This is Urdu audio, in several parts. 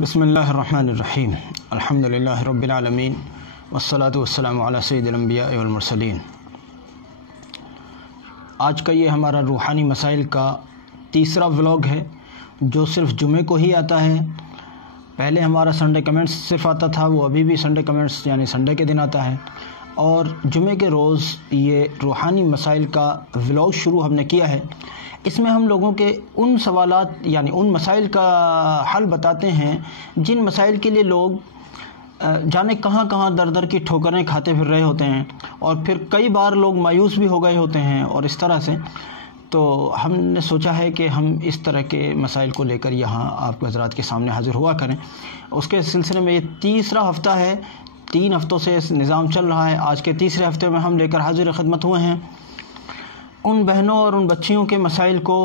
بسم اللہ الرحمن الرحیم الحمدللہ رب العالمین والصلاة والسلام علی سید الانبیاء والمرسلین۔ آج کا یہ ہمارا روحانی مسائل کا تیسرا ولاگ ہے جو صرف جمعے کو ہی آتا ہے۔ پہلے ہمارا سنڈے کمنٹس صرف آتا تھا، وہ ابھی بھی سنڈے کمنٹس یعنی سنڈے کے دن آتا ہے، اور جمعے کے روز یہ روحانی مسائل کا ولاگ شروع ہم نے کیا ہے۔ اس میں ہم لوگوں کے ان سوالات یعنی ان مسائل کا حل بتاتے ہیں جن مسائل کے لیے لوگ جانے کہاں کہاں در در کی ٹھوکریں کھاتے پھر رہے ہوتے ہیں، اور پھر کئی بار لوگ مایوس بھی ہو گئے ہوتے ہیں، اور اس طرح سے تو ہم نے سوچا ہے کہ ہم اس طرح کے مسائل کو لے کر یہاں آپ حضرات کے سامنے حاضر ہوا کریں۔ اس کے سلسلے میں یہ تیسرا ہفتہ ہے، 3 ہفتوں سے اس نظام چل رہا ہے۔ آج کے تیسرے ہفتے میں ہم لے کر حاضر خدمت ہوئے ہیں ان بہنوں اور ان بچیوں کے مسائل کو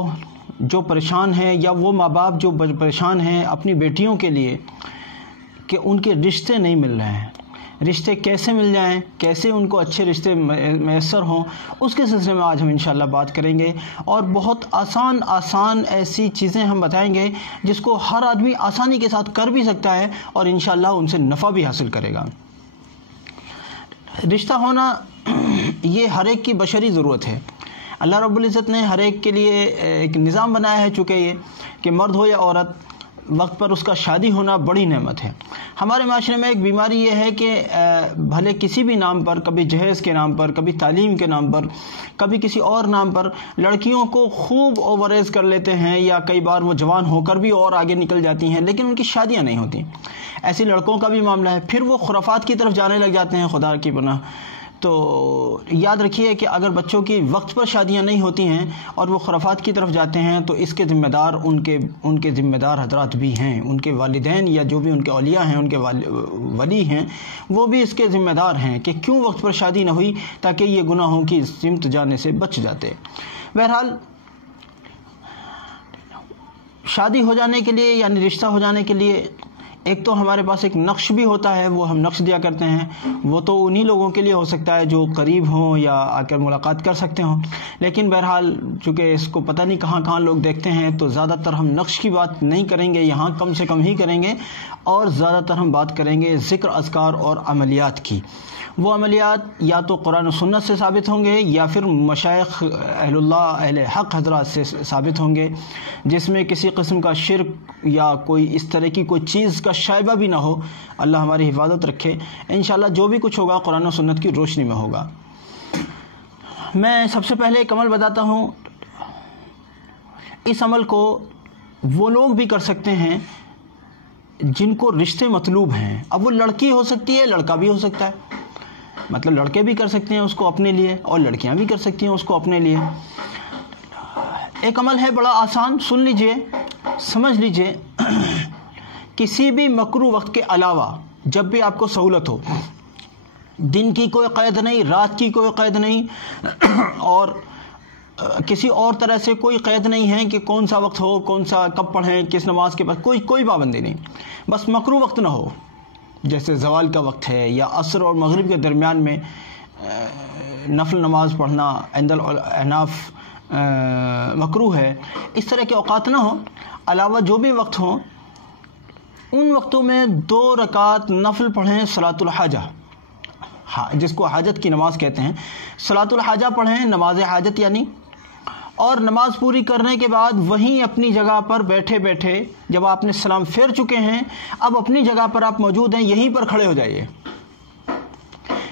جو پریشان ہیں، یا وہ ماں باپ جو پریشان ہیں اپنی بیٹیوں کے لیے کہ ان کے رشتے نہیں مل رہے ہیں، رشتے کیسے مل جائیں، کیسے ان کو اچھے رشتے میسر ہوں، اس کے سلسلے میں آج ہم انشاءاللہ بات کریں گے، اور بہت آسان ایسی چیزیں ہم بتائیں گے جس کو ہر آدمی آسانی کے ساتھ کر بھی سکتا ہے اور انشاءاللہ ان سے نفع بھی حاصل کرے گا۔ رشتہ ہونا یہ ہر ایک کی بشری ضرورت ہے۔ اللہ رب العزت نے ہر ایک کے لیے ایک نظام بنایا ہے، چونکہ یہ کہ مرد ہو یا عورت وقت پر اس کا شادی ہونا بڑی نعمت ہے۔ ہمارے معاشرے میں ایک بیماری یہ ہے کہ بھلے کسی بھی نام پر، کبھی جہیز کے نام پر، کبھی تعلیم کے نام پر، کبھی کسی اور نام پر لڑکیوں کو خوب اوور ایج کر لیتے ہیں، یا کئی بار وہ جوان ہو کر بھی اور آگے نکل جاتی ہیں لیکن ان کی شادیاں نہیں ہوتی۔ ایسی لڑکوں کا بھی معاملہ ہے، پھر وہ خرافات کی طرف جانے لگ جاتے ہیں، خدا کی پناہ۔ تو یاد رکھیے کہ اگر بچوں کی وقت پر شادیاں نہیں ہوتی ہیں اور وہ خرافات کی طرف جاتے ہیں تو اس کے ذمہ دار ان کے ذمہ دار حضرات بھی ہیں، ان کے والدین یا جو بھی ان کے اولیاء ہیں، ان کے ولی ہیں، وہ بھی اس کے ذمہ دار ہیں کہ کیوں وقت پر شادی نہ ہوئی، تاکہ یہ گناہوں کی سمت جانے سے بچ جاتے۔ بہرحال شادی ہو جانے کے لیے یعنی رشتہ ہو جانے کے لیے ایک تو ہمارے پاس ایک نقش بھی ہوتا ہے، وہ ہم نقش دیا کرتے ہیں۔ وہ تو انہی لوگوں کے لیے ہو سکتا ہے جو قریب ہوں یا آ کر ملاقات کر سکتے ہوں، لیکن بہرحال چونکہ اس کو پتہ نہیں کہاں کہاں لوگ دیکھتے ہیں تو زیادہ تر ہم نقش کی بات نہیں کریں گے، یہاں کم سے کم ہی کریں گے، اور زیادہ تر ہم بات کریں گے ذکر، اذکار اور عملیات کی۔ وہ عملیات یا تو قرآن و سنت سے ثابت ہوں گے یا پھر مشائخ اہل اللہ اہل حق حضرات سے ثابت ہوں گے، جس میں کسی قسم کا شرک یا کوئی اس طرح کی کوئی چیز کا شائبہ بھی نہ ہو۔ اللہ ہماری حفاظت رکھے۔ انشاءاللہ جو بھی کچھ ہوگا قرآن و سنت کی روشنی میں ہوگا۔ میں سب سے پہلے ایک عمل بتاتا ہوں، اس عمل کو وہ لوگ بھی کر سکتے ہیں جن کو رشتے مطلوب ہیں۔ اب وہ لڑکی ہو سکتی ہے، لڑکا بھی ہو سکتا ہے، مطلب لڑکے بھی کر سکتے ہیں اس کو اپنے لیے اور لڑکیاں بھی کر سکتی ہیں اس کو اپنے لیے۔ ایک عمل ہے بڑا آسان، سن لیجئے، سمجھ لیجئے۔ کسی بھی مکروہ وقت کے علاوہ جب بھی آپ کو سہولت ہو، دن کی کوئی قید نہیں، رات کی کوئی قید نہیں، اور کسی اور طرح سے کوئی قید نہیں ہے کہ کون سا وقت ہو، کون سا کب پڑھیں، کس نماز کے بعد، کوئی پابندی نہیں، بس مکروہ وقت نہ ہو، جیسے زوال کا وقت ہے یا عصر اور مغرب کے درمیان میں نفل نماز پڑھنا عند الاحناف مکروہ ہے، اس طرح کے اوقات نہ ہوں۔ علاوہ جو بھی وقت ہوں ان وقتوں میں 2 رکعت نفل پڑھیں، صلاۃ الحاجہ، جس کو حاجت کی نماز کہتے ہیں، صلاۃ الحاجہ پڑھیں، نماز حاجت یعنی، اور نماز پوری کرنے کے بعد وہیں اپنی جگہ پر بیٹھے بیٹھے جب آپ نے سلام پھیر چکے ہیں، اب اپنی جگہ پر آپ موجود ہیں، یہیں پر کھڑے ہو جائیے،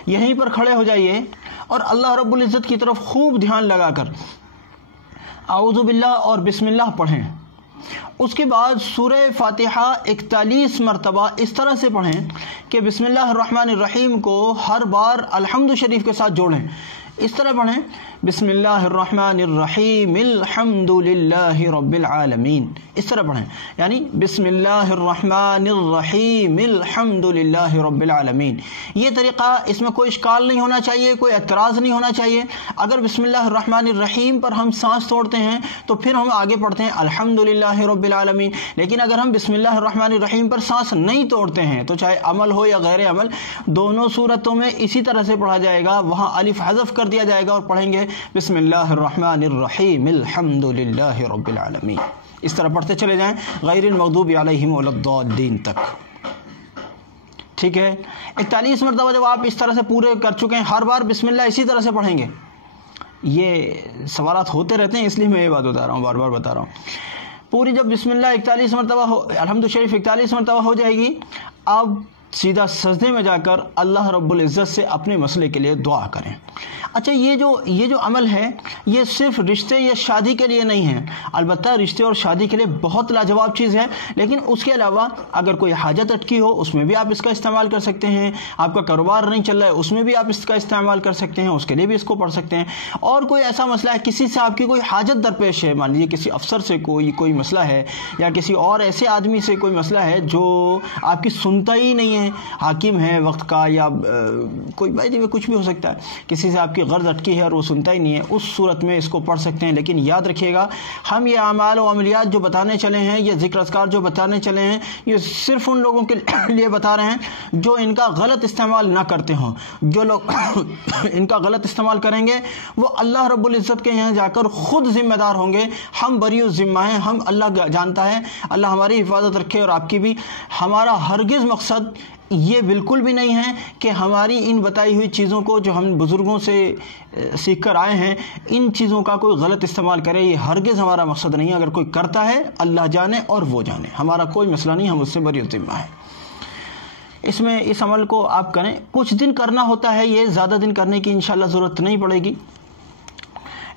یہیں پر کھڑے ہو جائیے اور اللہ رب العزت کی طرف خوب دھیان لگا کر اعوذ باللہ اور بسم اللہ پڑھیں۔ اس کے بعد سورہ فاتحہ 41 مرتبہ اس طرح سے پڑھیں کہ بسم اللہ الرحمن الرحیم کو ہر بار الحمد شریف کے ساتھ جوڑیں۔ اس طرح پڑھیں بسم اللہ الرحمن الرحیم الحمد للہ رب العالمین، اس طرح پڑھیں، یعنی بسم اللہ الرحمن الرحیم الحمد للہ رب العالمین۔ یہ طریقہ، اس میں کوئی اشکال نہیں ہونا چاہیے، کوئی اعتراض نہیں ہونا چاہیے۔ اگر بسم اللہ الرحمن الرحیم پر ہم سانس توڑتے ہیں تو پھر ہم آگے پڑھتے ہیں الحمد للہ رب العالمین، لیکن اگر ہم بسم اللہ الرحمن الرحیم پر سانس نہیں توڑتے ہیں تو چاہے عمل ہو یا غیر عمل، دونوں صورتوں میں اسی طرح سے پڑھا جائے گا، وہاں الف حذف کر دیا جائے گا اور پڑھیں گے بسم اللہ الرحمن الرحیم الحمد للہ رب العالمین۔ اس طرح پڑھتے چلے جائیں غیر المغضوب علیہم ولا الضالین تک. ٹھیک ہے. 41 مرتبہ جب آپ اس طرح سے پورے کر چکے ہیں، ہر بار بسم اللہ اسی طرح سے پڑھیں گے. یہ سوالات ہوتے رہتے ہیں، اس لیے میں یہ بات بتا رہا ہوں، بار بار بتا رہا ہوں. پوری جب بسم اللہ 41 مرتبہ الحمد شریف 41 مرتبہ ہو جائے گی، اب سیدھا سجدے میں جا کر اللہ رب العزت سے اپنے مسئلے کے لیے دعا کریں. اچھا، یہ جو عمل ہے یہ صرف رشتے یا شادی کے لیے نہیں ہے. البتہ رشتے اور شادی کے لیے بہت لاجواب چیز ہے، لیکن اس کے علاوہ اگر کوئی حاجت اٹکی ہو اس میں بھی آپ اس کا استعمال کر سکتے ہیں. آپ کا کاروبار نہیں چل رہا ہے اس میں بھی آپ اس کا استعمال کر سکتے ہیں، اس کے لیے بھی اس کو پڑھ سکتے ہیں. اور کوئی ایسا مسئلہ ہے، کسی سے آپ کی کوئی حاجت درپیش ہے، مان لیجیے کسی افسر سے کوئی مسئلہ ہے، یا کسی اور ایسے آدمی سے کوئی مسئلہ ہے جو آپ کی سنتا ہی نہیں ہے، حاکم ہے وقت کا، یا کوئی بھائی کچھ بھی ہو سکتا ہے، کسی سے آپ کی غرض اٹکی ہے اور وہ سنتا ہی نہیں ہے، اس صورت میں اس کو پڑھ سکتے ہیں. لیکن یاد رکھیے گا، ہم یہ اعمال و عملیات جو بتانے چلے ہیں، یہ ذکر اذکار جو بتانے چلے ہیں، یہ صرف ان لوگوں کے لیے بتا رہے ہیں جو ان کا غلط استعمال نہ کرتے ہوں. جو لوگ ان کا غلط استعمال کریں گے وہ اللہ رب العزت کے یہاں جا کر خود ذمہ دار ہوں گے. ہم بری الذمہ ہیں، ہم اللہ جانتا ہے، اللہ ہماری حفاظت رکھے اور آپ کی بھی. ہمارا ہرگز مقصد یہ بالکل بھی نہیں ہے کہ ہماری ان بتائی ہوئی چیزوں کو جو ہم بزرگوں سے سیکھ کر آئے ہیں، ان چیزوں کا کوئی غلط استعمال کرے. یہ ہرگز ہمارا مقصد نہیں ہے. اگر کوئی کرتا ہے اللہ جانے اور وہ جانے، ہمارا کوئی مسئلہ نہیں، ہم اس سے بری الذمہ ہے. اس عمل کو آپ کریں. کچھ دن کرنا ہوتا ہے، یہ زیادہ دن کرنے کی انشاءاللہ ضرورت نہیں پڑے گی.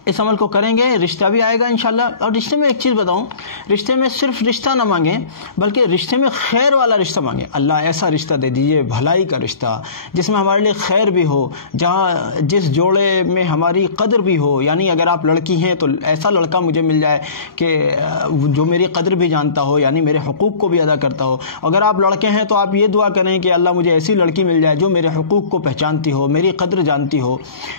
اس عمل کو کریں گے رشتہ بھی آئے گا انشاءاللہ. اور رشتے میں ایک چیز بتاؤں، رشتے میں صرف رشتہ نہ مانگیں بلکہ رشتے میں خیر والا رشتہ مانگیں. اللہ ایسا رشتہ دے دیجئے، بھلائی کا رشتہ جس میں ہمارے لیے خیر بھی ہو، جس جوڑے میں ہماری قدر بھی ہو. یعنی اگر آپ لڑکی ہیں تو ایسا لڑکا مجھے مل جائے کہ جو میری قدر بھی جانتا ہو، یعنی میرے حقوق کو بھی ادا کرتا ہو. اگر آپ لڑکے ہیں تو آپ یہ دعا کریں کہ اللہ مجھے ایسی لڑکی مل جائے جو میرے حقوق کو پہچانتی ہو، میری قدر جانتی ہو،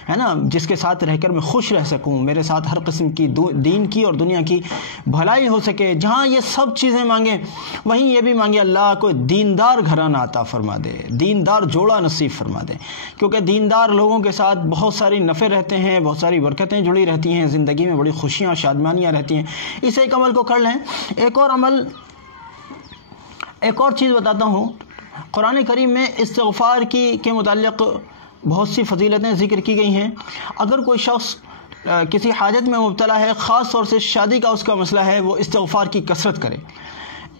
ہے نا، جس کے ساتھ رہ کر میں خوش رہ سکوں، میرے ساتھ ہر قسم کی دین کی اور دنیا کی بھلائی ہو سکے. جہاں یہ سب چیزیں مانگیں وہیں یہ بھی مانگے اللہ کو دیندار گھرانہ عطا فرما دے، دیندار جوڑا نصیب فرما دے. کیونکہ دیندار لوگوں کے ساتھ بہت ساری نفع رہتے ہیں، بہت ساری برکتیں جڑی رہتی ہیں، زندگی میں بڑی خوشیاں اور شادمانیاں رہتی ہیں. اس ایک عمل کو کر لیں. ایک اور چیز بتاتا ہوں. قرآن کریم میں استغفار کے متعلق بہت سی فضیلتیں ذکر کی گئی ہیں. اگر کوئی شخص کسی حاجت میں مبتلا ہے، خاص طور سے شادی کا اس کا مسئلہ ہے، وہ استغفار کی کثرت کرے.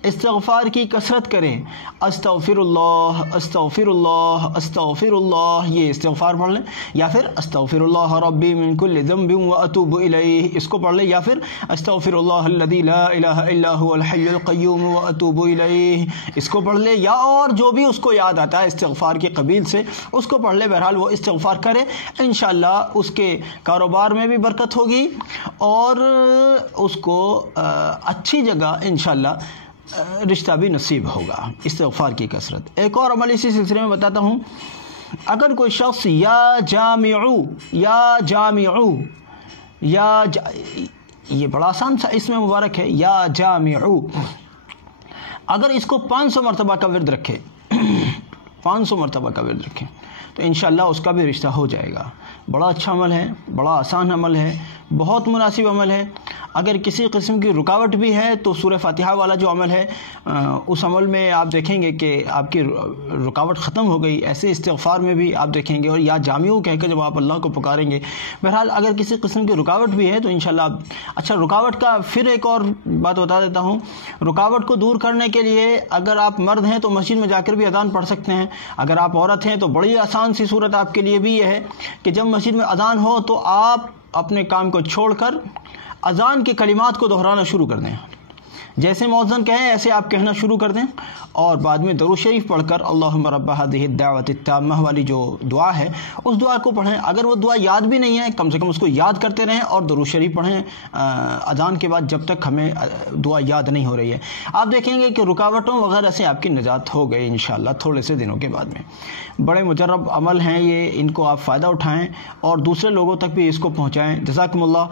استغفار کی کثرت کریں. استغفر اللہ استغفر اللہ استغفر اللہ، یہ استغفار پڑھ لیں. یا پھر استغفر اللہ ربی من کل ذنب واتوب الیہ، اس کو پڑھ لیں. یا پھر استغفر اللہ الذی لا الہ الا هو الحی القیوم واتوب الیہ، اس کو پڑھ لیں. یا اور جو بھی اس کو یاد آتا ہے استغفار کے قبیل سے اس کو پڑھ لیں. بہرحال وہ استغفار کرے، انشاءاللہ اس کے کاروبار میں بھی برکت ہوگی اور اس کو اچھی جگہ انشاءاللہ رشتہ بھی نصیب ہوگا. استغفار کی کثرت. ایک اور عمل اسی سلسلے میں بتاتا ہوں. اگر کوئی شخص یہ بڑا آسان سا اس میں مبارک ہے، یا جامعو، اگر اس کو 500 مرتبہ کا ورد رکھے 500 مرتبہ کا ورد رکھے تو انشاءاللہ اس کا بھی رشتہ ہو جائے گا. بڑا اچھا عمل ہے، بڑا آسان عمل ہے، بہت مناسب عمل ہے. اگر کسی قسم کی رکاوٹ بھی ہے تو سورہ فاتحہ والا جو عمل ہے اس عمل میں آپ دیکھیں گے کہ آپ کی رکاوٹ ختم ہو گئی. ایسے استغفار میں بھی آپ دیکھیں گے، اور یا جامعو کہہ کر جب آپ اللہ کو پکاریں گے. بہرحال اگر کسی قسم کی رکاوٹ بھی ہے تو انشاءاللہ اچھا رکاوٹ کا پھر ایک اور بات بتا دیتا ہوں. رکاوٹ کو دور کرنے کے لیے اگر آپ مرد ہیں تو مسجد میں جا کر بھی اذان پڑھ سکتے ہیں. اگر آپ عورت ہیں تو بڑی آسان سی صورت آپ کے لیے بھی یہ ہے کہ جب مسجد میں اذان ہو تو آپ اپنے کام کو چھوڑ کر اذان کے کلمات کو دہرانا شروع کر دیں. جیسے مؤذن کہیں ایسے آپ کہنا شروع کر دیں، اور بعد میں درود شریف پڑھ کر اللہم رب هذه الدعوۃ التامہ والی جو دعا ہے اس دعا کو پڑھیں. اگر وہ دعا یاد بھی نہیں ہے کم سے کم اس کو یاد کرتے رہیں اور درود شریف پڑھیں اذان کے بعد جب تک ہمیں دعا یاد نہیں ہو رہی ہے. آپ دیکھیں گے کہ رکاوٹوں وغیرہ سے آپ کی نجات ہو گئی انشاءاللہ تھوڑے سے دنوں کے بعد میں. بڑے مجرب عمل ہیں یہ، ان کو آپ فائدہ اٹھائیں اور دوسرے لوگوں تک بھی اس کو پہنچائیں. جزاکم اللہ.